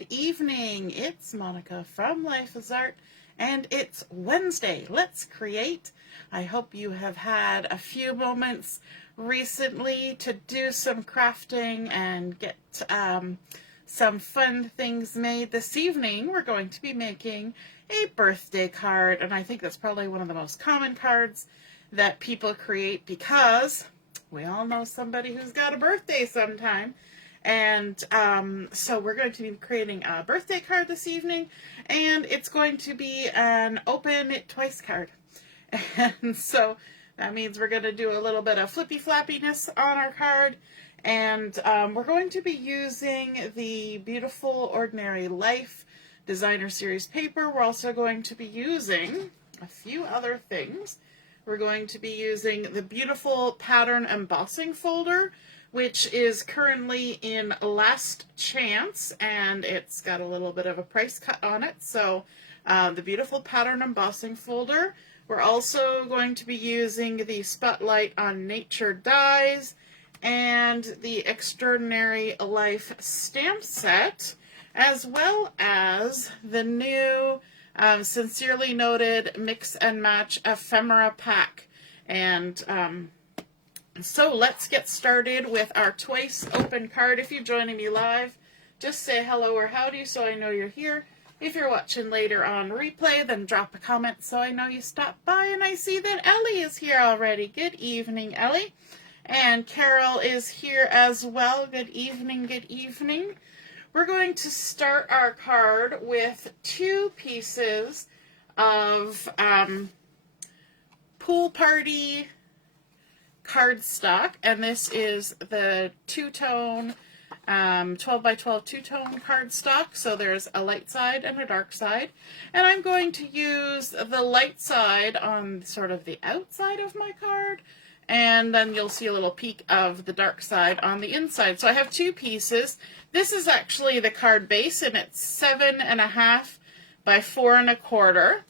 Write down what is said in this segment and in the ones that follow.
Good evening. It's Monica from Life is Art, and it's Wednesday. Let's create. I hope you have had a few moments recently to do some crafting and get some fun things made. This evening we're going to be making a birthday card, and I think that's probably one of the most common cards that people create because we all know somebody who's got a birthday sometime. And so we're going to be creating a birthday card this evening, and it's going to be an open it twice card. And so that means we're going to do a little bit of flippy flappiness on our card, and we're going to be using the Beautiful Ordinary Life Designer Series paper. We're also going to be using a few other things. We're going to be using the Beautiful Pattern Embossing folder, which is currently in Last Chance, and it's got a little bit of a price cut on it. So the Beautiful Pattern Embossing folder. We're also going to be using the Spotlight on Nature dies and the Extraordinary Life stamp set, as well as the new Sincerely Noted Mix and Match Ephemera pack. And so let's get started with our twice open card. If you're joining me live, just say hello or howdy so I know you're here. If you're watching later on replay, then drop a comment so I know you stopped by. And I see that Ellie is here already. Good evening, Ellie. And Carol is here as well. Good evening, good evening. We're going to start our card with two pieces of Pool Party cardstock, and this is the two-tone 12 by 12 two-tone cardstock. So there's a light side and a dark side, and I'm going to use the light side on sort of the outside of my card, and then you'll see a little peek of the dark side on the inside. So I have two pieces. This is actually the card base, and it's 7.5 by 4 1/4.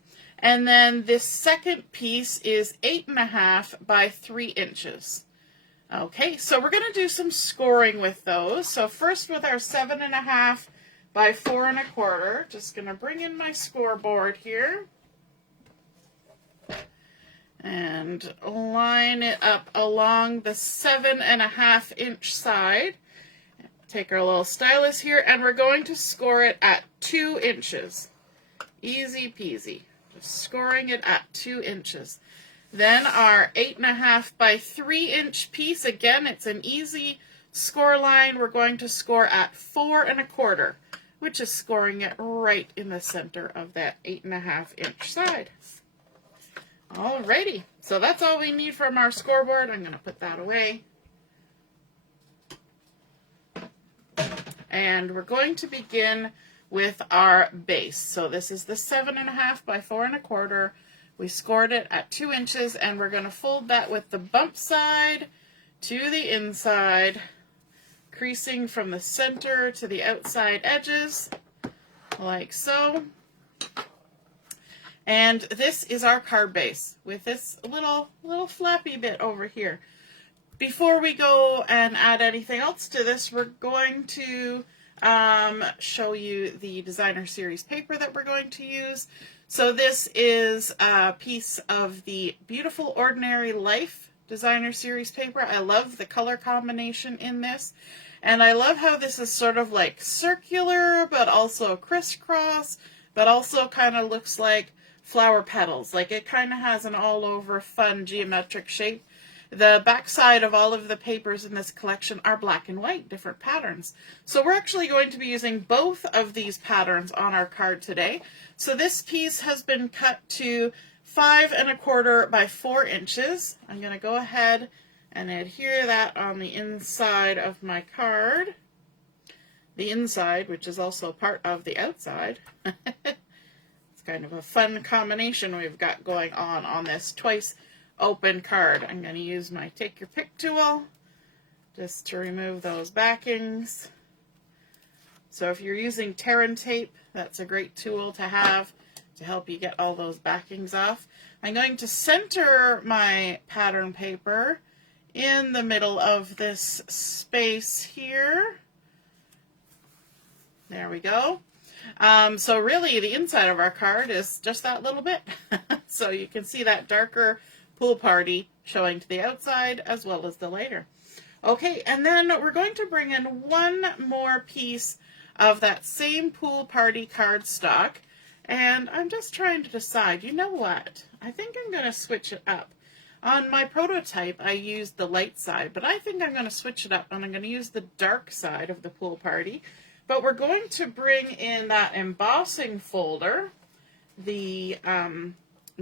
And then this second piece is 8.5 by 3 inches. Okay, so we're going to do some scoring with those. So first with our 7.5 by 4 1/4, just going to bring in my scoreboard here and line it up along the 7.5 inch side. Take our little stylus here, and we're going to score it at 2 inches. Easy peasy. Scoring it at 2 inches. Then our 8.5 by 3 inch piece, again, it's an easy score line. We're going to score at 4 1/4, which is scoring it right in the center of that 8.5 inch side. Alrighty, so that's all we need from our scoreboard. I'm going to put that away. And we're going to begin with our base. So this is the 7.5 by 4 1/4. We scored it at 2 inches, and we're going to fold that with the bump side to the inside, creasing from the center to the outside edges, like so. And this is our card base with this little flappy bit over here. Before we go and add anything else to this, we're going to show you the Designer Series paper that we're going to use. So this is a piece of the Beautiful Ordinary Life Designer Series paper. I love the color combination in this, and I love how this is sort of like circular, but also crisscross, but also kind of looks like flower petals. Like it kind of has an all over fun geometric shape. The back side of all of the papers in this collection are black and white, different patterns. So we're actually going to be using both of these patterns on our card today. So this piece has been cut to 5 1/4 by 4 inches. I'm going to go ahead and adhere that on the inside of my card. The inside, which is also part of the outside. It's kind of a fun combination we've got going on this twice open card. I'm going to use my Take Your Pick tool just to remove those backings. So if you're using tear and tape, that's a great tool to have to help you get all those backings off. I'm going to center my pattern paper in the middle of this space here. There we go. So really the inside of our card is just that little bit. So you can see that darker pool party showing to the outside as well as the lighter. Okay, and then we're going to bring in one more piece of that same pool party cardstock. And I'm just trying to decide, you know what? I think I'm going to switch it up. On my prototype, I used the light side, but I think I'm going to switch it up and I'm going to use the dark side of the pool party. But we're going to bring in that embossing folder, the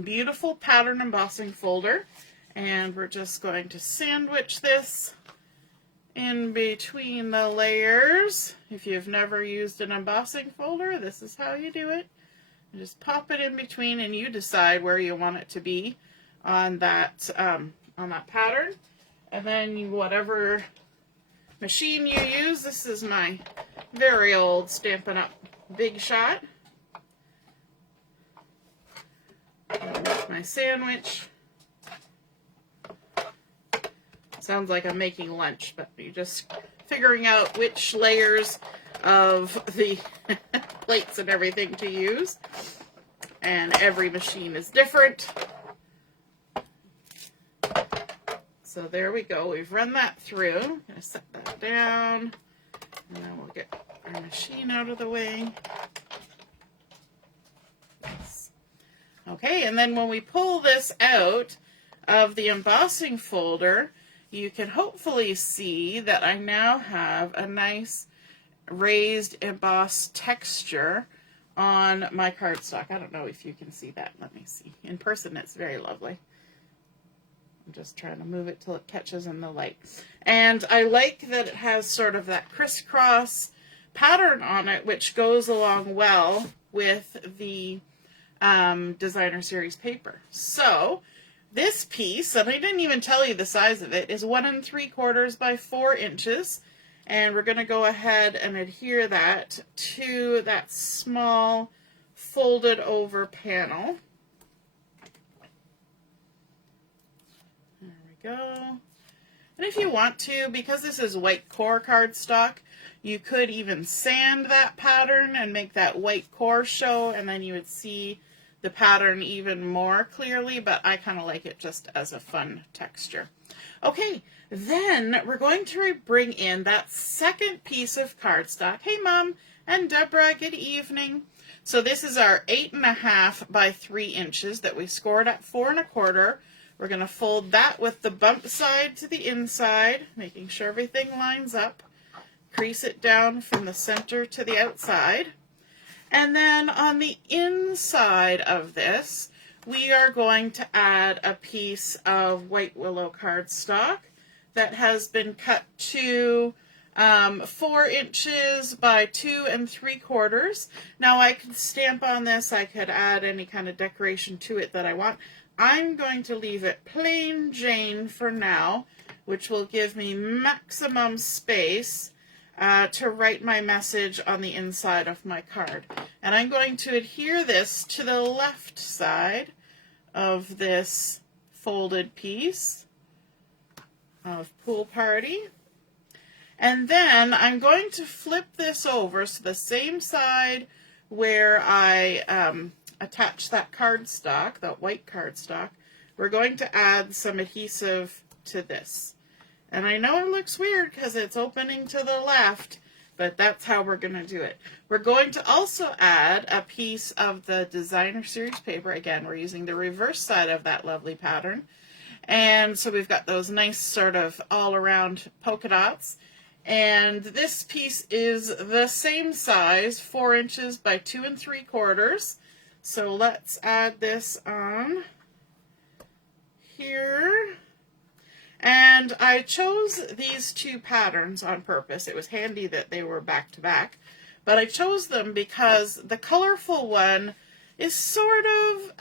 beautiful pattern embossing folder, and we're just going to sandwich this in between the layers. If you've never used an embossing folder, this is how you do it. You just pop it in between and you decide where you want it to be on that pattern. And then whatever machine you use, this is my very old Stampin' Up! Big Shot. Make my sandwich. Sounds like I'm making lunch, but you're just figuring out which layers of the plates and everything to use. And every machine is different. So there we go. We've run that through. I'm going to set that down. And then we'll get our machine out of the way. Yes. Okay, and then when we pull this out of the embossing folder, you can hopefully see that I now have a nice raised embossed texture on my cardstock. I don't know if you can see that. Let me see. In person, it's very lovely. I'm just trying to move it till it catches in the light. And I like that it has sort of that crisscross pattern on it, which goes along well with the designer series paper. So this piece, and I didn't even tell you the size of it, is 1 3/4 by 4 inches. And we're going to go ahead and adhere that to that small folded over panel. There we go. And if you want to, because this is white core cardstock, you could even sand that pattern and make that white core show, and then you would see the pattern even more clearly, but I kind of like it just as a fun texture. Okay, then we're going to bring in that second piece of cardstock. Hey, Mom and Deborah, good evening. So this is our 8.5 by 3 inches that we scored at 4 1/4. We're going to fold that with the bump side to the inside, making sure everything lines up. Crease it down from the center to the outside. And then on the inside of this, we are going to add a piece of white willow cardstock that has been cut to 4 inches by 2 3/4. Now I could stamp on this, I could add any kind of decoration to it that I want. I'm going to leave it plain Jane for now, which will give me maximum space to write my message on the inside of my card. And I'm going to adhere this to the left side of this folded piece of Pool Party. And then I'm going to flip this over so the same side where I attach that cardstock, that white cardstock, we're going to add some adhesive to this. And I know it looks weird because it's opening to the left, but that's how we're going to do it. We're going to also add a piece of the designer series paper. Again, we're using the reverse side of that lovely pattern. And so we've got those nice sort of all around polka dots. And this piece is the same size, 4 inches by 2 3/4. So let's add this on here. And I chose these two patterns on purpose. It was handy that they were back to back. But I chose them because the colorful one is sort of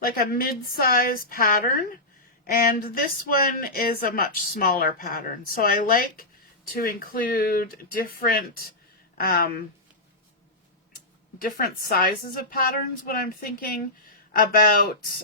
like a mid-size pattern. And this one is a much smaller pattern. So I like to include different sizes of patterns when I'm thinking about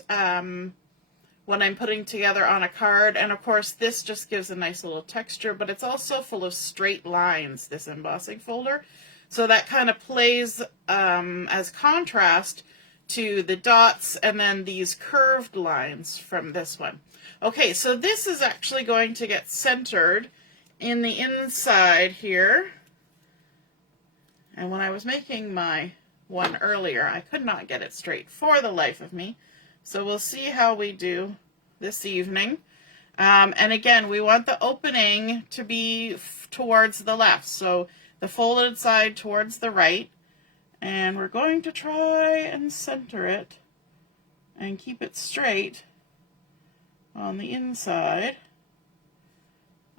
when I'm putting together on a card. And of course this just gives a nice little texture, but it's also full of straight lines, this embossing folder. So that kind of plays as contrast to the dots and then these curved lines from this one. Okay, so this is actually going to get centered in the inside here. And when I was making my one earlier, I could not get it straight for the life of me. So we'll see how we do this evening. And again, we want the opening to be towards the left. So the folded side towards the right. And we're going to try and center it and keep it straight on the inside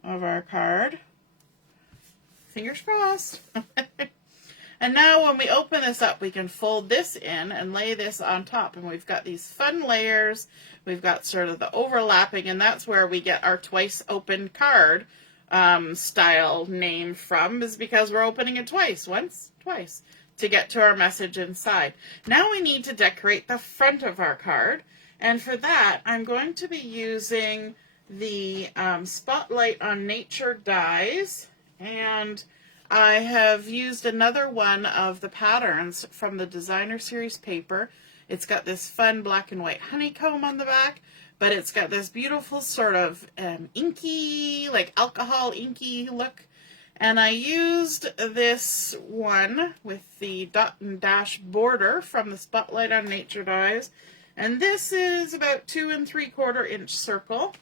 of our card. Fingers crossed. And now when we open this up, we can fold this in and lay this on top. And we've got these fun layers. We've got sort of the overlapping, and that's where we get our twice opened card style name from, is because we're opening it twice, once, twice, to get to our message inside. Now we need to decorate the front of our card. And for that, I'm going to be using the Spotlight on Nature dies, and I have used another one of the patterns from the Designer Series paper. It's got this fun black and white honeycomb on the back, but it's got this beautiful sort of inky, like alcohol inky look. And I used this one with the dot and dash border from the Spotlight on Nature dies. And this is about 2 3/4 inch circle.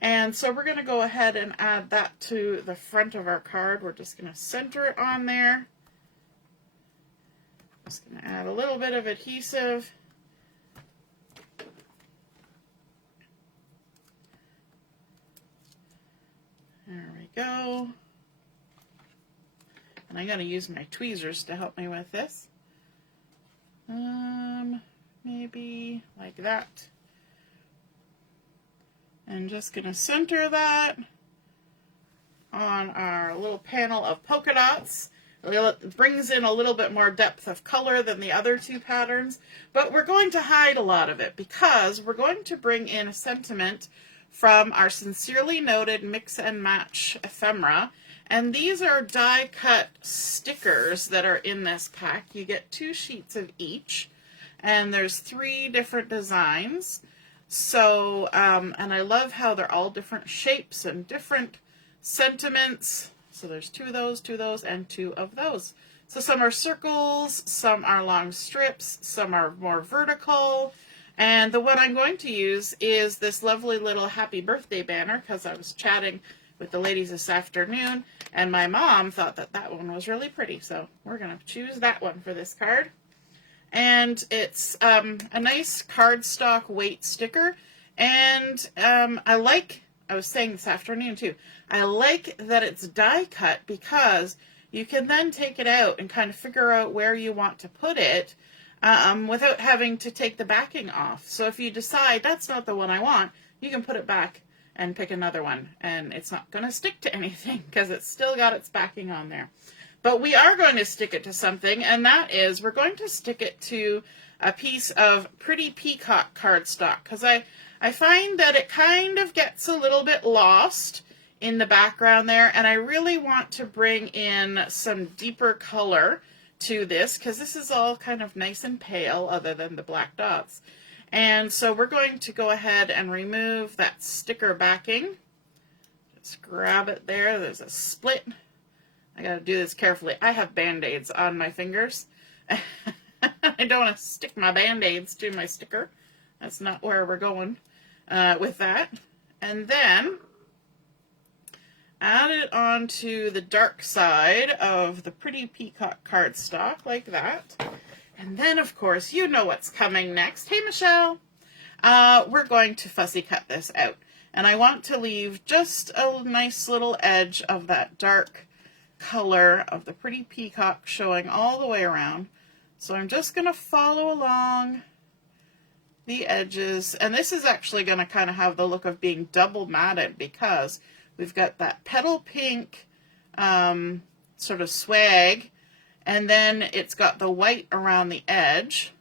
And so we're going to go ahead and add that to the front of our card. We're just going to center it on there. Just going to add a little bit of adhesive. There we go. And I'm going to use my tweezers to help me with this. Maybe like that. And just going to center that on our little panel of polka dots. It brings in a little bit more depth of color than the other two patterns, but we're going to hide a lot of it because we're going to bring in a sentiment from our Sincerely Noted Mix and Match Ephemera. And these are die cut stickers that are in this pack. You get 2 sheets of each, and there's 3 different designs. So, and I love how they're all different shapes and different sentiments. So there's 2 of those, and 2 of those. So some are circles, some are long strips, some are more vertical. And the one I'm going to use is this lovely little happy birthday banner, because I was chatting with the ladies this afternoon, and my mom thought that that one was really pretty. So we're going to choose that one for this card. And it's a nice cardstock weight sticker. And I was saying this afternoon too, I like that it's die cut because you can then take it out and kind of figure out where you want to put it without having to take the backing off. So if you decide that's not the one I want, you can put it back and pick another one. And it's not going to stick to anything because it's still got its backing on there. But we are going to stick it to something, and that is we're going to stick it to a piece of pretty Peacock cardstock, because I find that it kind of gets a little bit lost in the background there, and I really want to bring in some deeper color to this, because this is all kind of nice and pale other than the black dots. And so we're going to go ahead and remove that sticker backing. Just grab it there. There's a split. I got to do this carefully. I have Band-Aids on my fingers. I don't want to stick my Band-Aids to my sticker. That's not where we're going with that. And then add it onto the dark side of the pretty Peacock cardstock like that. And then, of course, you know what's coming next. Hey, Michelle. We're going to fussy cut this out. And I want to leave just a nice little edge of that dark color of the pretty Peacock showing all the way around. So I'm just going to follow along the edges, and this is actually going to kind of have the look of being double matted because we've got that petal pink sort of swag, and then it's got the white around the edge,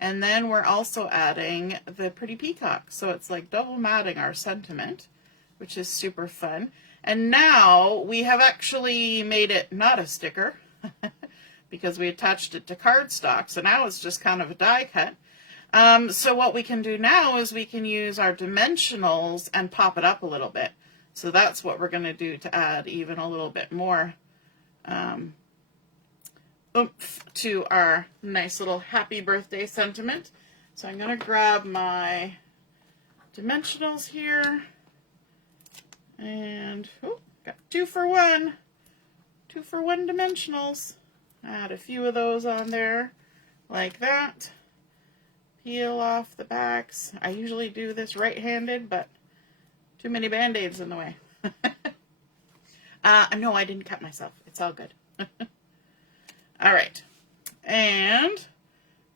and then we're also adding the pretty Peacock, so it's like double matting our sentiment, which is super fun. And now we have actually made it not a sticker. because we attached it to cardstock. So now it's just kind of a die cut. So what we can do now is we can use our dimensionals and pop it up a little bit. So that's what we're going to do to add even a little bit more oomph to our nice little happy birthday sentiment. So I'm going to grab my dimensionals here, and got 2 for 1. 2 for 1 dimensionals. Add a few of those on there like that. Peel off the backs. I usually do this right-handed, but too many band-aids in the way. No, I didn't cut myself. It's all good. All right. And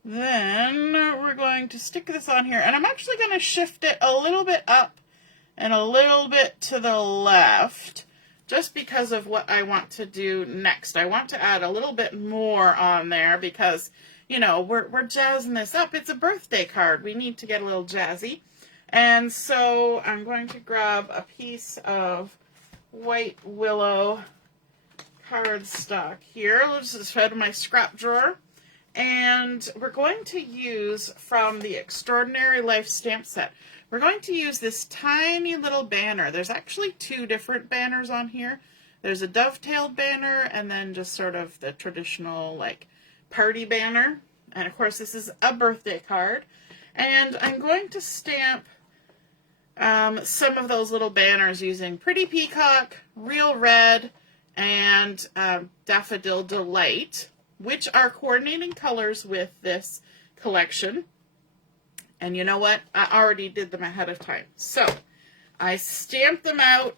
then we're going to stick this on here. And I'm actually going to shift it a little bit up and a little bit to the left, just because of what I want to do next. I want to add a little bit more on there because, you know, we're jazzing this up. It's a birthday card. We need to get a little jazzy. And so I'm going to grab a piece of white willow cardstock here. This is out of my scrap drawer. And we're going to use from the Extraordinary Life stamp set. We're going to use this tiny little banner. There's actually 2 different banners on here. There's a dovetailed banner and then just sort of the traditional like party banner. And of course this is a birthday card. And I'm going to stamp some of those little banners using Pretty Peacock, Real Red, and Daffodil Delight, which are coordinating colors with this collection. And you know what? I already did them ahead of time. So I stamped them out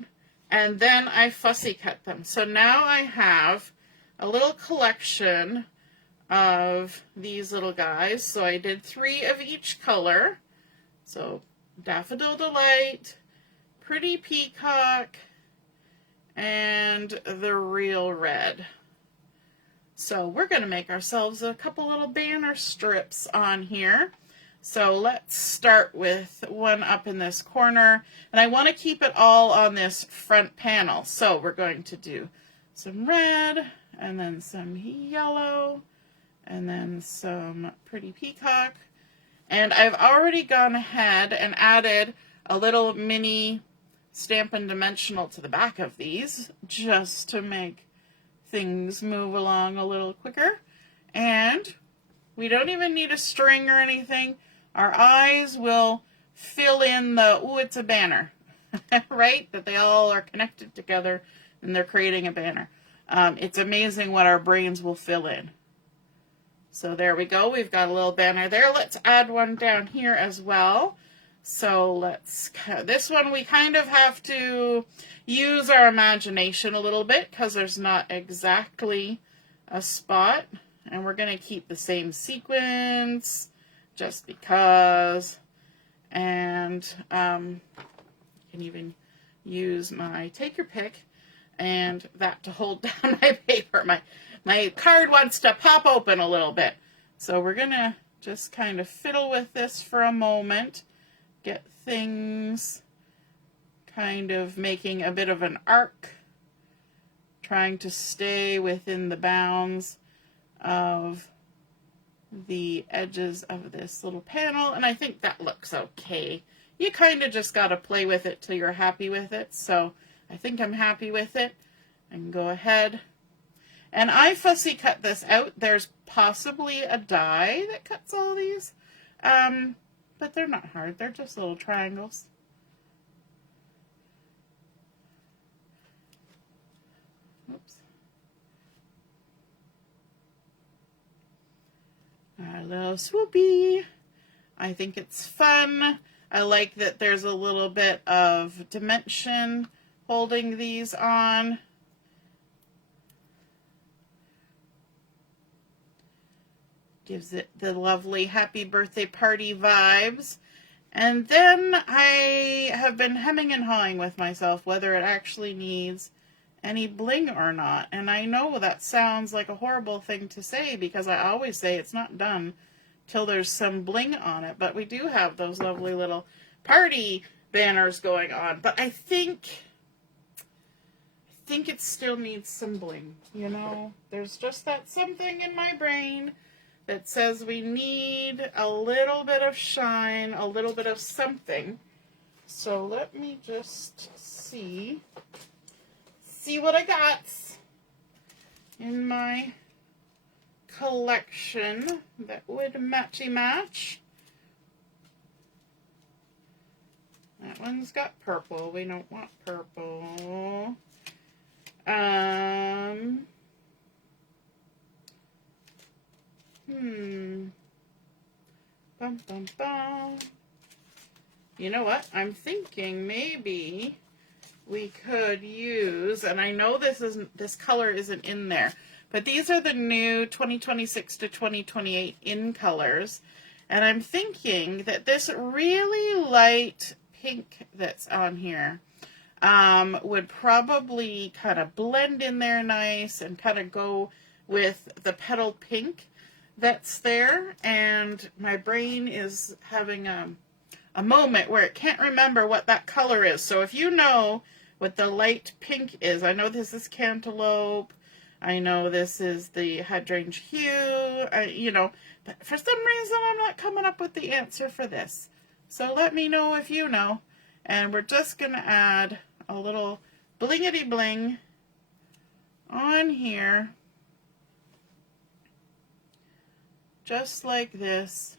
and then I fussy cut them. So now I have a little collection of these little guys. So I did 3 of each color. So Daffodil Delight, Pretty Peacock, and the Real Red. So we're going to make ourselves a couple little banner strips on here. So let's start with one up in this corner. And I want to keep it all on this front panel. So we're going to do some red, and then some yellow, and then some Pretty Peacock. And I've already gone ahead and added a little mini Stampin' Dimensional to the back of these, just to make things move along a little quicker. And we don't even need a string or anything. Our eyes will fill in the, ooh, it's a banner, right? That they all are connected together and they're creating a banner. It's amazing what our brains will fill in. So there we go. We've got a little banner there. Let's add one down here as well. So let's, this one we kind of have to use our imagination a little bit because there's not exactly a spot. And we're going to keep the same sequence just because. And you can even use my take your pick and that to hold down my paper. My card wants to pop open a little bit. So we're going to just kind of fiddle with this for a moment. Get things kind of making a bit of an arc. Trying to stay within the bounds of the edges of this little panel. And I think that looks okay. You kind of just got to play with it till you're happy with it. So I think I'm happy with it. I can go ahead. And I fussy cut this out. There's possibly a die that cuts all these. But they're not hard. They're just little triangles. Oops. Our little swoopy. I think it's fun. I like that there's a little bit of dimension holding these on. Gives it the lovely happy birthday party vibes. And then I have been hemming and hawing with myself whether it actually needs any bling or not. And I know that sounds like a horrible thing to say because I always say it's not done till there's some bling on it. But we do have those lovely little party banners going on. But I think think it still needs some bling, you know? There's just that something in my brain that says we need a little bit of shine, a little bit of something. So let me just see what I got in my collection that would matchy match. That one's got purple. We don't want purple. Bum, bum, bum. You know what? I'm thinking maybe we could use, and I know this color isn't in there, but these are the new 2026 to 2028 in colors. And I'm thinking that this really light pink that's on here would probably kind of blend in there nice and kind of go with the petal pink that's there. And my brain is having a moment where it can't remember what that color is. So if you know what the light pink is, I know this is cantaloupe, I know this is the hydrangea hue, you know, but for some reason I'm not coming up with the answer for this. So let me know if you know. And we're just going to add a little blingity bling on here, just like this,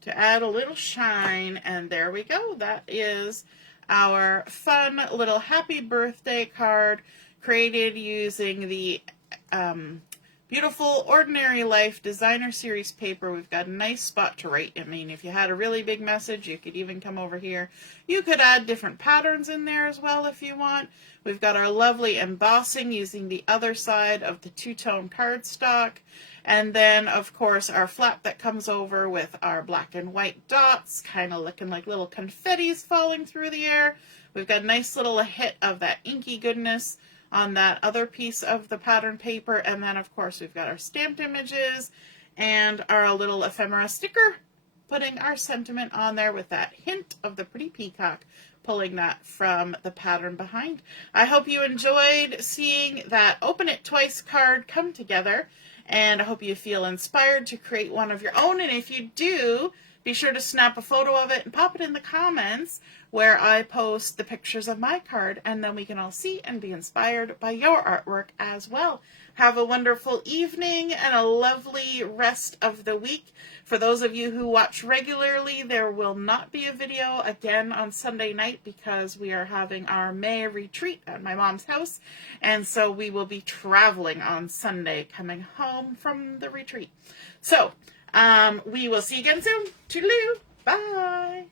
to add a little shine. And there we go. That is our fun little happy birthday card created using the beautiful Ordinary Life Designer Series paper. We've got a nice spot to write. I mean, if you had a really big message, you could even come over here. You could add different patterns in there as well if you want. We've got our lovely embossing using the other side of the two-tone cardstock. And then, of course, our flap that comes over with our black and white dots, kind of looking like little confettis falling through the air. We've got a nice little hit of that inky goodness on that other piece of the pattern paper. And then, of course, we've got our stamped images and our little ephemera sticker, putting our sentiment on there with that hint of the pretty peacock, pulling that from the pattern behind. I hope you enjoyed seeing that Open It Twice card come together, and I hope you feel inspired to create one of your own. And if you do, be sure to snap a photo of it and pop it in the comments where I post the pictures of my card, and then we can all see and be inspired by your artwork as well. Have a wonderful evening and a lovely rest of the week. For those of you who watch regularly, there will not be a video again on Sunday night because we are having our May retreat at my mom's house, and so we will be traveling on Sunday coming home from the retreat. So we will see you again soon. Toodaloo. Bye.